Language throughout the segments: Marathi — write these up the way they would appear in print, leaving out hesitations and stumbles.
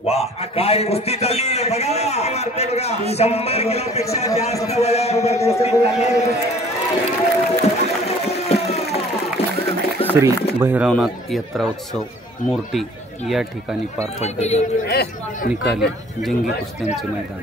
वाह काय कुस्ती चालली आहे बघा 100 किलोपेक्षा जास्त वयावर कुस्ती चालली. श्री भैरवनाथ यात्रा उत्सव मोर्टी या ठिकाणी पार पडलेले निकाली जंगी कुस्त्यांचे मैदान.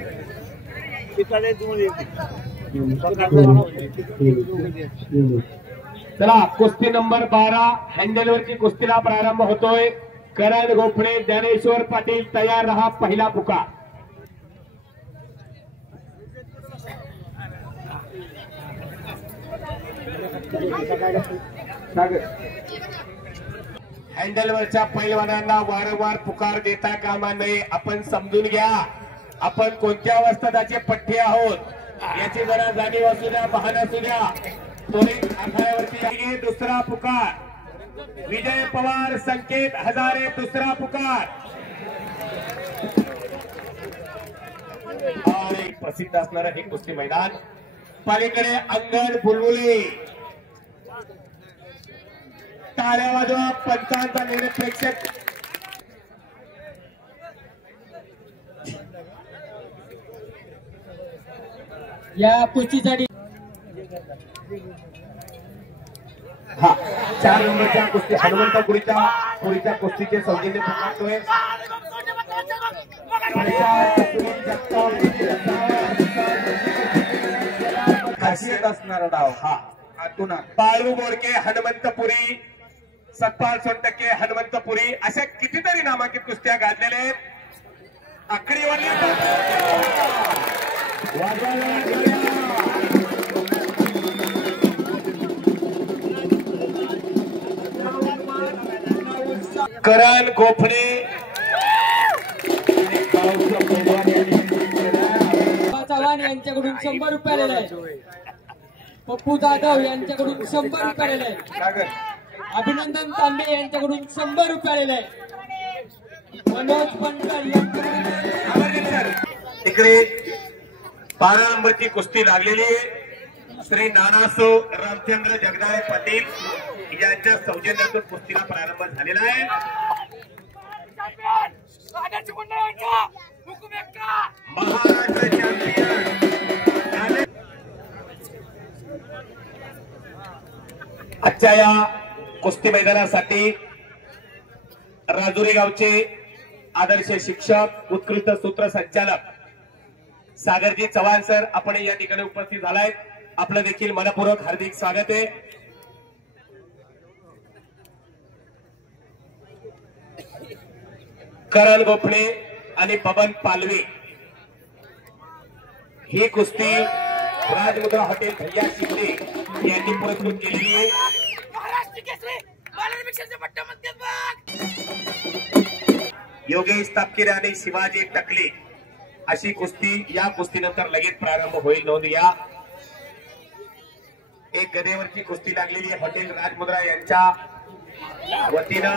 चला कुस्ती नंबर 12 हँडलवरची कुस्तीला प्रारंभ होतोय. करण गोफणे ज्ञानेश्वर पाटील तयार रहा. पहिला पुकार. हँडलवरच्या पैलवानांना वारंवार पुकार देता कामा नये. आपण समजून घ्या आपण कोणत्या वस्तादाचे पठ्ठे आहोत याची जरा जाणीव असू द्या. बहाणा असू द्या. त्वरित आखाड्यावरती दुसरा पुकार. विजय पवार संकेत हजारे दुसरा पुकार. आणि प्रसिद्ध असणारं हे कुस्ती मैदान. पलीकडे अंगण बुलबुले. टाळ्या वाजवा. पंचांचा निर्णय प्रेक्षक. या कुस्तीसाठी हा 4 नंबरच्या कुस्ती हनुमंतपुरीच्या कुस्तीचे सौजन्य पुकारतोय. खासियत असणारा डाव हा आतून. बाळू बोडके हनुमंतपुरी, सतपाल सोनटक्के हनुमंतपुरी अशा कितीतरी नामांकित कुस्त्या गाजलेल्या आहेत. आकडीवाली करण गोफणे चव्हाण यांच्याकडून 100 रुपये आलेले आहे. पप्पू जाधव यांच्याकडून 100 रुपये आलेले आहे. अभिनंदन तांबे यांच्याकडून 100 रुपये आलेले आहे. मनोज पंटर यांच्याकडून. इकडे 12 नंबरची कुस्ती लागलेली आहे. श्री नानासो रामचंद्र जगदाळे पाटील यांच्या सौजन्यातून कुस्तीला प्रारंभ झालेला आहे. महाराष्ट्र चॅम्पियन आजच्या या कुस्ती मैदानासाठी राजुरी गावचे आदर्श शिक्षक उत्कृष्ट सूत्रसंचालक सागरजी चव्हाण सर आपण या ठिकाणी उपस्थित झालाय. आपलं देखील मनपूर्वक हार्दिक स्वागत आहे. करण गोफणे आणि बबन पालवे ही कुस्ती राजमुद्रा हॉटेल भैया शिंदे यांनी पुरस्कृत केलेली आहे. योगेश तापकिरे आणि शिवाजी टकले अशी कुस्ती या कुस्तीनंतर लगेच प्रारंभ होईल. नोंद घ्या. एक गदेवरची कुस्ती लागलेली आहे हॉटेल राजमुद्रा यांच्या वतीनं.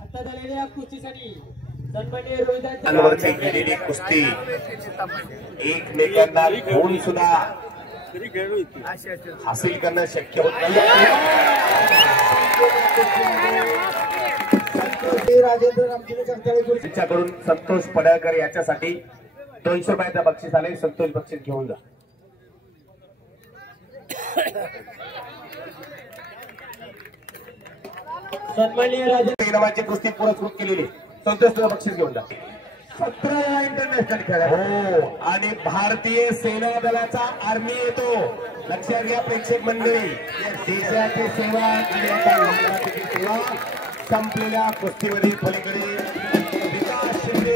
आता झालेल्या कुस्तीसाठी सन्माननीय रोहिदास अलवरची केलेली कुस्ती एकमेकांना घेऊन सुद्धा हासिल करणं शक्य होत नाही. त्यांच्याकडून संतोष पडळकर याच्यासाठी 200 रुपयाचा बक्षीस आले. संतोष बक्षीस घेऊन जा. सन्माननीय राजे नावाची कुस्ती पुरस्कृत केलेली. संतोषला बक्षीस घेऊन जा. 17 इंटरनॅशनल खेळ हो. आणि भारतीय सेना दलाचा आर्मी येतो. लक्षात घ्या प्रेक्षक मंडळी. देशाची सेवा आणि आता महाराष्ट्राची सेवा संपलेल्या कुस्तीमध्ये पलीकडे विकास शिंदे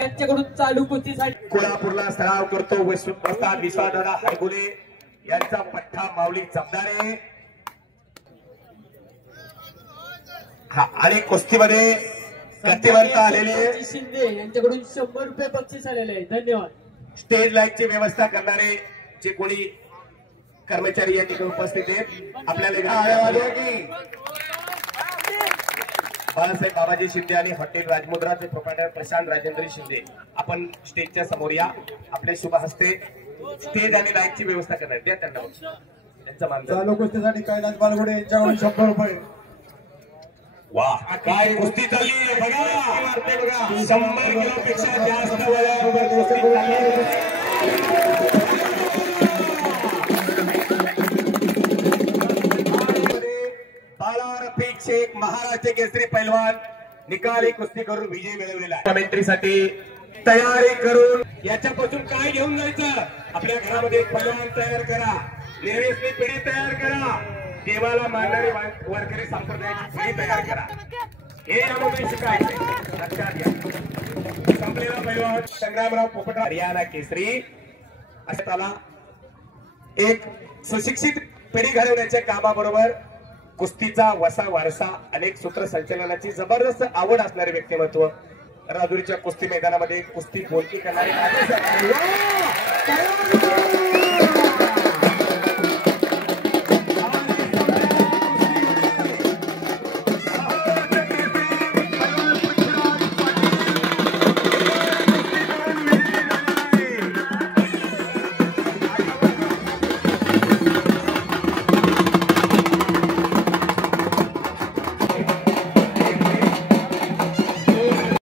यांच्याकडून चालू कुस्तीसाठी कोल्हापूरला सराव करतो. वस्ताद विश्वादादा हरगुले यांचा पठ्ठा माऊली जमदारे. हा आणि कुस्तीमध्ये गतिमंता आलेली आहे. शिंदे यांच्याकडून 100 रुपये बक्षीस आलेले आहे. धन्यवाद. स्टेज लाईटची व्यवस्था करणारे जे कोणी कर्मचारी या ठिकाणी उपस्थित आहेत आपल्याला बाळासाहेब बाबाजी शिंदे आणि हॉटेल राजमुद्राचे प्रोप्रायटर प्रशांत राजेंद्र शिंदे आपण स्टेजच्या समोर या. आपल्या शुभ हस्ते स्टेज आणि लाईटची व्यवस्था करणार द्या त्यांना. यांचं मानधन. चालू कुस्तीसाठी कैलास बालगुडे यांच्याकडून 100 रुपये. वाह काय कुस्ती चालली आहे बघा. मारते बघा 100 किलोपेक्षा जास्त वजनावर कुस्ती चालली आहे. बाला रफिक शेख महाराष्ट्र केसरी पैलवान निकाली कुस्ती करून विजय मिळवलेला आहे. कमेंट्रीसाठी तयारी करून याच्यापासून काय घेऊन जायचं. आपल्या घरामध्ये एक पैलवान तयार करा, निर्वेसनी पिढी तयार करा, देवाला मानणारी वारकरी संप्रदायाची पिढी तयार करा. हे यामध्ये शिकायचे लक्षात घ्या. संपलेला पैलवान संग्रामराव पोपट हरियाणा केसरी अशाला एक सुशिक्षित पिढी घडवण्याच्या कामाबरोबर कुस्तीचा वसा वारसा अनेक सूत्रसंचलनाची जबरदस्त आवड असणारे व्यक्तिमत्व राजुरीच्या कुस्ती मैदानामध्ये कुस्ती बोलकी करणारे